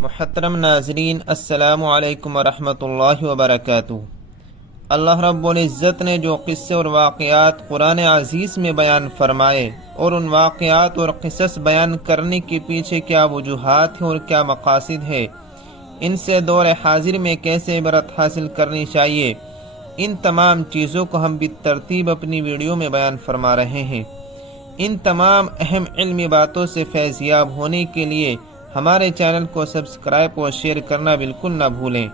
محترم ناظرین، السلام علیکم ورحمۃ اللہ وبرکاتہ۔ اللہ رب العزت نے جو قصے اور واقعات قرآن عزیز میں بیان فرمائے اور ان واقعات اور قصص بیان کرنے کے پیچھے کیا وجوہات ہیں اور کیا مقاصد ہے، ان سے دور حاضر میں کیسے عبرت حاصل کرنی چاہیے، ان تمام چیزوں کو ہم بالترتیب اپنی ویڈیو میں بیان فرما رہے ہیں۔ ان تمام اہم علمی باتوں سے فیض یاب ہونے کے لیے ہمارے چینل کو سبسکرائب اور شیئر کرنا بالکل نہ بھولیں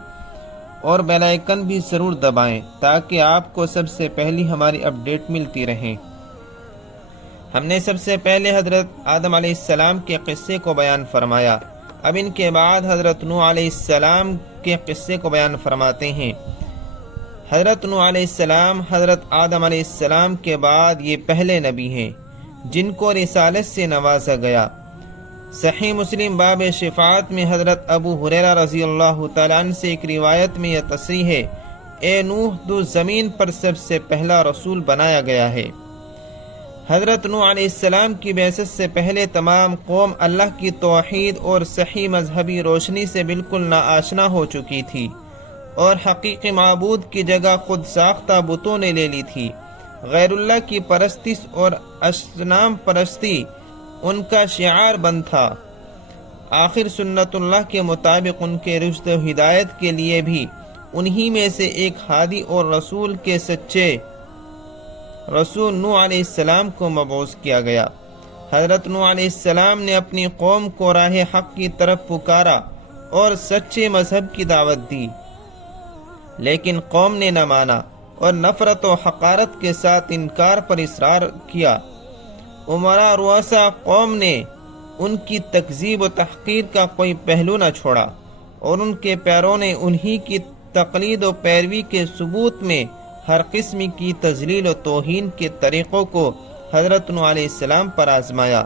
اور بیل آئیکن بھی ضرور دبائیں تاکہ آپ کو سب سے پہلی ہماری اپڈیٹ ملتی رہے۔ ہم نے سب سے پہلے حضرت آدم علیہ السلام کے قصے کو بیان فرمایا، اب ان کے بعد حضرت نوح علیہ السلام کے قصے کو بیان فرماتے ہیں۔ حضرت نوح علیہ السلام حضرت آدم علیہ السلام کے بعد یہ پہلے نبی ہیں جن کو رسالت سے نوازا گیا۔ صحیح مسلم باب شفاعت میں حضرت ابو ہریرہ رضی اللہ تعالیٰ عنہ سے ایک روایت میں یہ تصریح ہے، اے نوح، تو زمین پر سب سے پہلا رسول بنایا گیا ہے۔ حضرت نوح علیہ السلام کی بعثت سے پہلے تمام قوم اللہ کی توحید اور صحیح مذہبی روشنی سے بالکل ناآشنا ہو چکی تھی اور حقیقی معبود کی جگہ خود ساختہ بتوں نے لے لی تھی۔ غیر اللہ کی پرستش اور اصنام پرستی ان کا شعار بند تھا۔ آخر سنت اللہ کے مطابق ان کے رشد و ہدایت کے لیے بھی انہی میں سے ایک ہادی اور رسول کے سچے رسول نوح علیہ السلام کو مبعوث کیا گیا۔ حضرت نوح علیہ السلام نے اپنی قوم کو راہ حق کی طرف پکارا اور سچے مذہب کی دعوت دی، لیکن قوم نے نہ مانا اور نفرت و حقارت کے ساتھ انکار پر اصرار کیا۔ امراء رؤساء قوم نے ان کی تکذیب و تحقیر کا کوئی پہلو نہ چھوڑا اور ان کے پیروں نے انہی کی تقلید و پیروی کے ثبوت میں ہر قسم کی تذلیل و توہین کے طریقوں کو حضرت نوح علیہ السلام پر آزمایا۔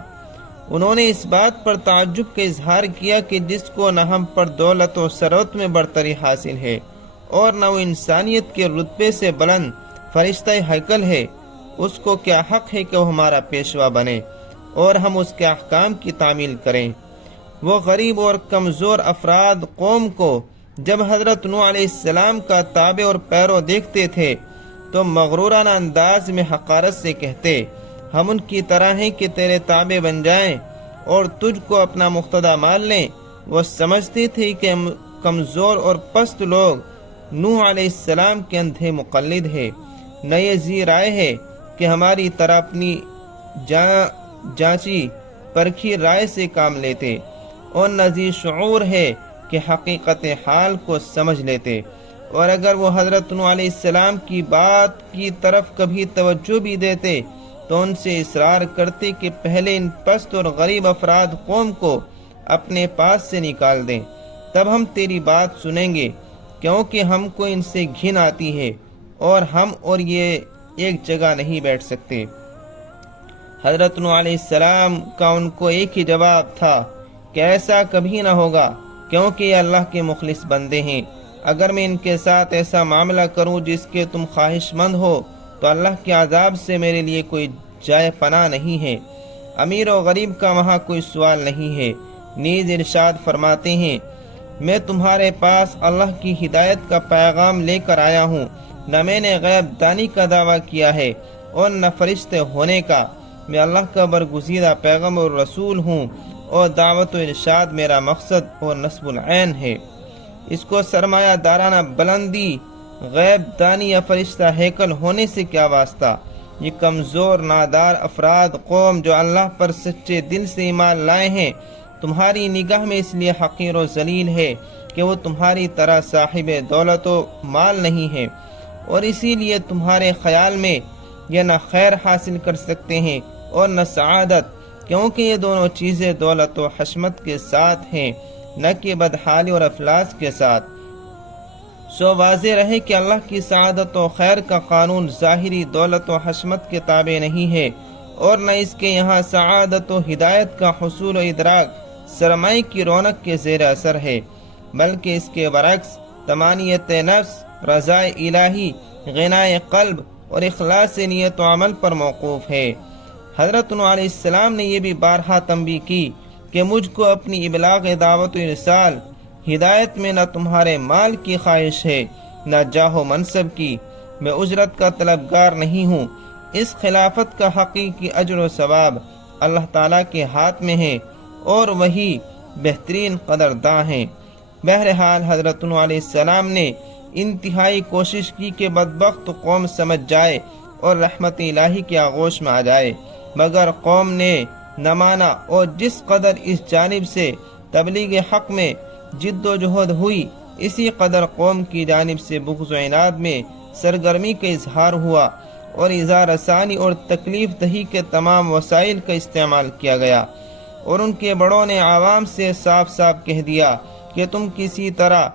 انہوں نے اس بات پر تعجب کا اظہار کیا کہ جس کو نہ ہم پر دولت و ثروت میں برتری حاصل ہے اور نہ وہ انسانیت کے رتبے سے بلند فرشتہ ہیکل ہے، اس کو کیا حق ہے کہ وہ ہمارا پیشوا بنے اور ہم اس کے احکام کی تعمیل کریں۔ وہ غریب اور کمزور افراد قوم کو جب حضرت نوح علیہ السلام کا تابع اور پیرو دیکھتے تھے تو مغرورانہ انداز میں حقارت سے کہتے، ہم ان کی طرح ہیں کہ تیرے تابع بن جائیں اور تجھ کو اپنا مقتدی مان لیں۔ وہ سمجھتے تھے کہ کمزور اور پست لوگ نوح علیہ السلام کے اندھے مقلد ہے، نہ یہ ذی رائے ہے کہ ہماری طرح اپنی جانچی پرکھی رائے سے کام لیتے، اور نہ ذی شعور ہے کہ حقیقت حال کو سمجھ لیتے، اور اگر وہ حضرت نوح علیہ السلام کی بات کی طرف کبھی توجہ بھی دیتے تو ان سے اصرار کرتے کہ پہلے ان پست اور غریب افراد قوم کو اپنے پاس سے نکال دیں، تب ہم تیری بات سنیں گے، کیونکہ ہم کو ان سے گھن آتی ہے اور ہم اور یہ ایک جگہ نہیں بیٹھ سکتے۔ حضرت نوح علیہ السلام کا ان کو ایک ہی جواب تھا کہ ایسا کبھی نہ ہوگا، کیونکہ یہ اللہ کے مخلص بندے ہیں۔ اگر میں ان کے ساتھ ایسا معاملہ کروں جس کے تم خواہش مند ہو تو اللہ کے عذاب سے میرے لیے کوئی جائے پناہ نہیں ہے۔ امیر و غریب کا وہاں کوئی سوال نہیں ہے۔ نیز ارشاد فرماتے ہیں، میں تمہارے پاس اللہ کی ہدایت کا پیغام لے کر آیا ہوں، نہ میں نے غیب دانی کا دعویٰ کیا ہے اور نہ فرشتے ہونے کا، میں اللہ کا برگزیدہ پیغمبر اور رسول ہوں، اور دعوت و ارشاد میرا مقصد اور نصب العین ہے۔ اس کو سرمایہ دارانہ بلندی، غیب دانی یا فرشتہ ہیکل ہونے سے کیا واسطہ؟ یہ کمزور نادار افراد قوم جو اللہ پر سچے دل سے ایمان لائے ہیں تمہاری نگاہ میں اس لیے حقیر و ذلیل ہے کہ وہ تمہاری طرح صاحب دولت و مال نہیں ہے، اور اسی لیے تمہارے خیال میں یہ نہ خیر حاصل کر سکتے ہیں اور نہ سعادت، کیونکہ یہ دونوں چیزیں دولت و حشمت کے ساتھ ہیں، نہ کہ بدحالی اور افلاس کے ساتھ۔ سو واضح رہے کہ اللہ کی سعادت و خیر کا قانون ظاہری دولت و حشمت کے تابع نہیں ہے، اور نہ اس کے یہاں سعادت و ہدایت کا حصول و ادراک سرمائی کی رونق کے زیر اثر ہے، بلکہ اس کے برعکس طمانینت نفس، رضا الہی، غنائے قلب اور اخلاص نیت و عمل پر موقوف ہے۔ حضرت نوح علیہ السلام نے یہ بھی بارہا تنبیہ کی کہ مجھ کو اپنی ابلاغ دعوت و ارسال ہدایت میں نہ تمہارے مال کی خواہش ہے نہ جاہ و منصب کی، میں اجرت کا طلبگار نہیں ہوں، اس خلافت کا حقیقی اجر و ثواب اللہ تعالیٰ کے ہاتھ میں ہے اور وہی بہترین قدرداں ہیں۔ بہرحال حضرت نوح علیہ السلام نے انتہائی کوشش کی کہ بدبخت قوم سمجھ جائے اور رحمت الہی کی آغوش میں آ جائے، مگر قوم نے نہ مانا، اور جس قدر اس جانب سے تبلیغ حق میں جد و جہد ہوئی، اسی قدر قوم کی جانب سے بغض و عناد میں سرگرمی کا اظہار ہوا اور اظہار رسانی اور تکلیف دہی کے تمام وسائل کا استعمال کیا گیا، اور ان کے بڑوں نے عوام سے صاف صاف کہہ دیا کہ تم کسی طرح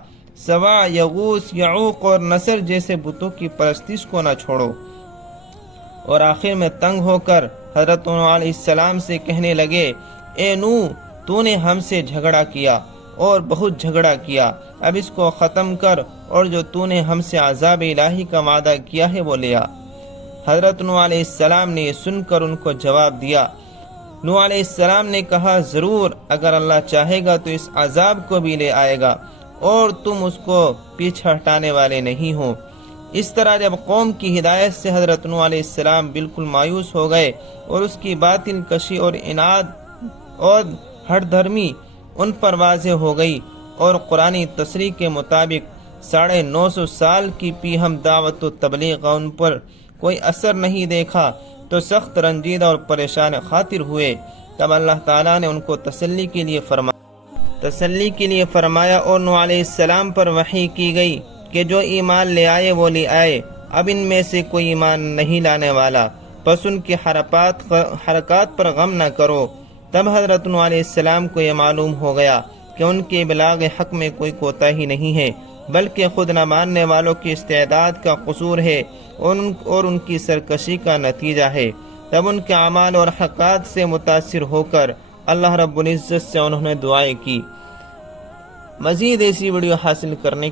سوا، یغوث، یعوق اور نصر جیسے بتوں کی پرستش کو نہ چھوڑو۔ اور آخر میں تنگ ہو کر حضرت نوح علیہ السلام سے کہنے لگے، اے نوح، تو نے ہم سے جھگڑا کیا اور بہت جھگڑا کیا، اب اس کو ختم کر اور جو تو نے ہم سے عذاب الہی کا وعدہ کیا ہے وہ لیا۔ حضرت نوح علیہ السلام نے یہ سن کر ان کو جواب دیا۔ نوح علیہ السلام نے کہا، ضرور، اگر اللہ چاہے گا تو اس عذاب کو بھی لے آئے گا اور تم اس کو پیچھے ہٹانے والے نہیں ہو۔ اس طرح جب قوم کی ہدایت سے حضرت نوح علیہ السلام بالکل مایوس ہو گئے اور اس کی باطل کشی اور اناد اور ہٹ دھرمی ان پر واضح ہو گئی اور قرآنی تصریح کے مطابق 950 سال کی پیہم دعوت و تبلیغ کا ان پر کوئی اثر نہیں دیکھا تو سخت رنجیدہ اور پریشان خاطر ہوئے۔ تب اللہ تعالیٰ نے ان کو تسلی کے لیے فرمایا اور نوح علیہ السلام پر وحی کی گئی کہ جو ایمان لے آئے وہ لے آئے، اب ان میں سے کوئی ایمان نہیں لانے والا، پس ان کی حرکات پر غم نہ کرو۔ تب حضرت نوح علیہ السلام کو یہ معلوم ہو گیا کہ ان کے ابلاغ حق میں کوئی کوتاہی نہیں ہے، بلکہ خود نہ ماننے والوں کی استعداد کا قصور ہے اور ان کی سرکشی کا نتیجہ ہے۔ تب ان کے اعمال اور حرکات سے متاثر ہو کر اللہ رب العزت سے انہوں نے دعائیں کی۔ مزید ایسی ویڈیو حاصل کرنے